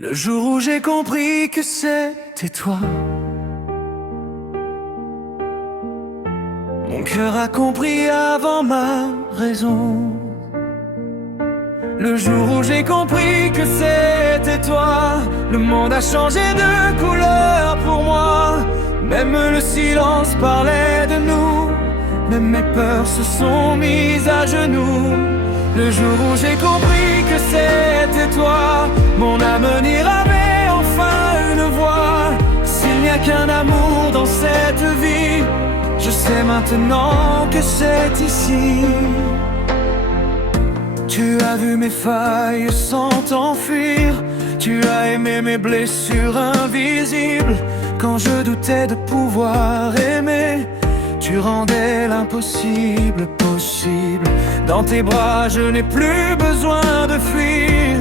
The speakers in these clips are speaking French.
Le jour où j'ai compris que c'était toi, mon cœur a compris avant ma raison. Le jour où j'ai compris que c'était toi, le monde a changé de couleur pour moi. Même le silence parlait de nous, même mes peurs se sont mises à genoux. Le jour où j'ai compris que c'était toi, mon avenir avait enfin une voix. S'il n'y a qu'un amour dans cette vie, je sais maintenant que c'est ici. Tu as vu mes failles sans t'enfuir, tu as aimé mes blessures invisibles. Quand je doutais de pouvoir aimer, tu rendais l'impossible possible. Dans tes bras, je n'ai plus besoin de fuir.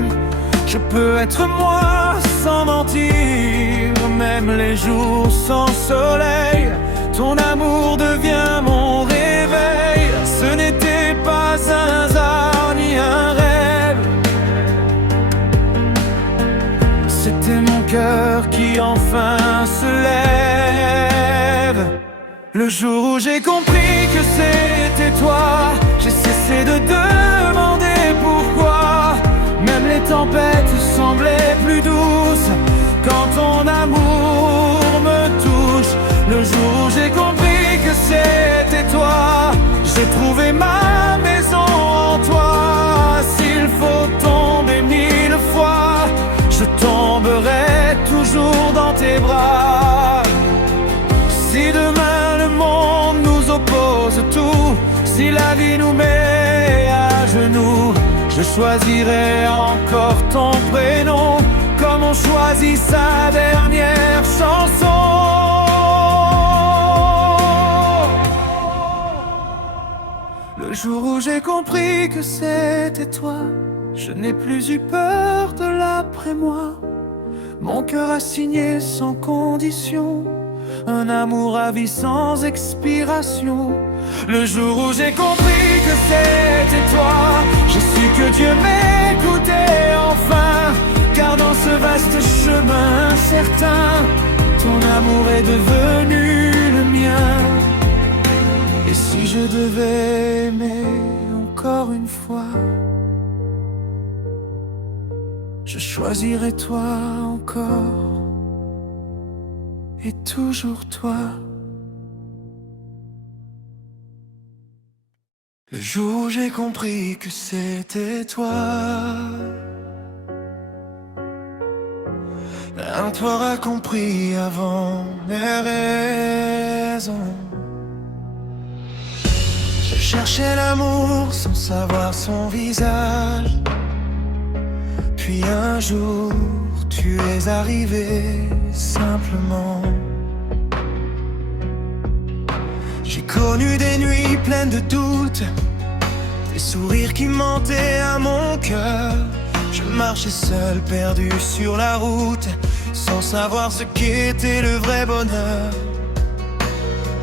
Je peux être moi sans mentir, même les jours sans soleil. Ton amour devient mon réveil. Ce n'était pas un hasard ni un rêve, c'était mon cœur qui enfin se lève. Le jour où j'ai compris que c'était toi, j'ai cessé de demander pourquoi. Même les tempêtes semblaient plus douces quand ton amour me touche. Le jour où j'ai compris que c'était toi, j'ai trouvé ma maison en toi. S'il faut tomber 1000 fois, je tomberai toujours dans tes bras. Si demain le monde nous oppose tout, si la vie nous met à genoux, je choisirai encore ton prénom, comme on choisit sa dernière chanson. Le jour où j'ai compris que c'était toi, je n'ai plus eu peur de l'après-moi. Mon cœur a signé sans condition, un amour à vie sans expiration. Le jour où j'ai compris que c'était toi, j'ai su que Dieu m'écoutait enfin. Car dans ce vaste chemin incertain, ton amour est devenu le mien. Et si je devais aimer encore une fois, je choisirais toi encore et toujours toi. Le jour où j'ai compris que c'était toi, un toit a compris avant mes raisons. Je cherchais l'amour sans savoir son visage. Puis un jour, tu es arrivé simplement. J'ai connu des nuits pleines de doutes, des sourires qui mentaient à mon cœur. Je marchais seul, perdu sur la route, sans savoir ce qu'était le vrai bonheur.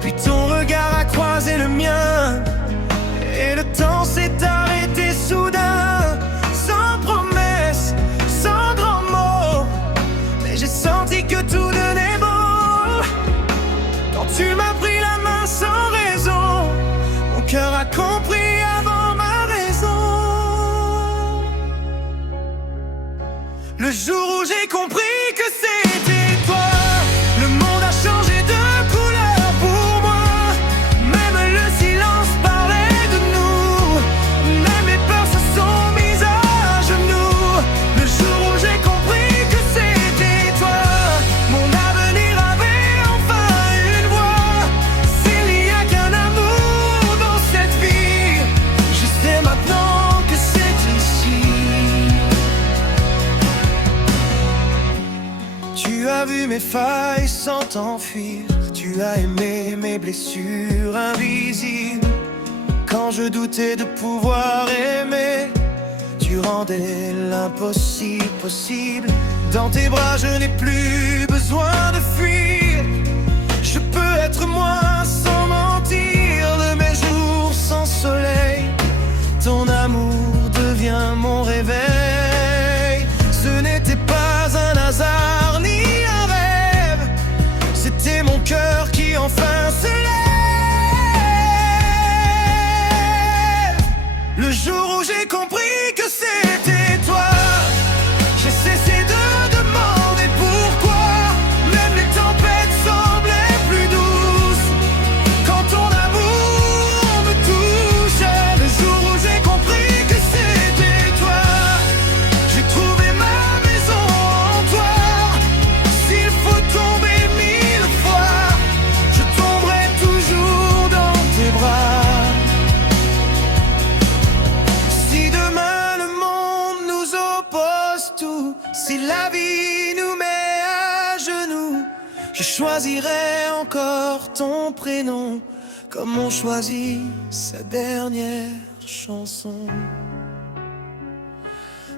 Puis ton regard a croisé le mien, et le temps s'est arrêté soudain. Sans promesse, sans grand mot, mais j'ai senti que tout devenait beau. Quand tu m'as pris la main sans raison, mon cœur a compris avant ma raison. Le jour où j'ai compris que c'était toi, le monde a changé de couleur pour moi. Même le silence parlait de nous, même mes peurs se sont mises à genoux. Le jour où j'ai compris que c'était toi, mon avenir avait enfin une voix. S'il n'y a qu'un amour dans cette vie, je sais maintenant que c'est ici. Tu as vu mes failles sans t'enfuir, tu as aimé mes blessures invisibles. Quand je doutais de pouvoir aimer, tu rendais l'impossible possible. Dans tes bras, je n'ai plus besoin de fuir. Je peux être moi sans mentir, de mes jours sans soleil. Ton amour devient mon réveil. Ce n'était pas un vie nous met à genoux, je choisirai encore ton prénom, comme on choisit sa dernière chanson.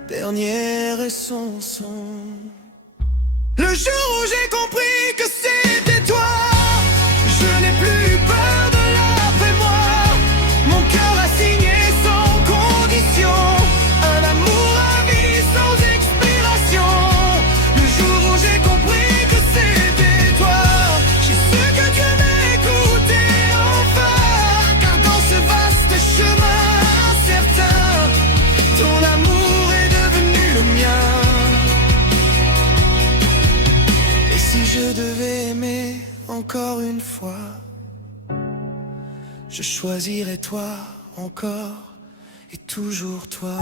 Dernière et son son. Le jour où j'ai compris que c'était toi, je n'ai plus peur de l'après-moi. Mon cœur a signé sans condition, un amour à vie sans expiration. Le jour où j'ai compris que c'était toi, j'ai su que Dieu m'écoutait enfin. Car dans ce vaste chemin incertain, ton amour est devenu le mien. Et si je devais aimer encore une fois, je choisirais toi encore et toujours toi.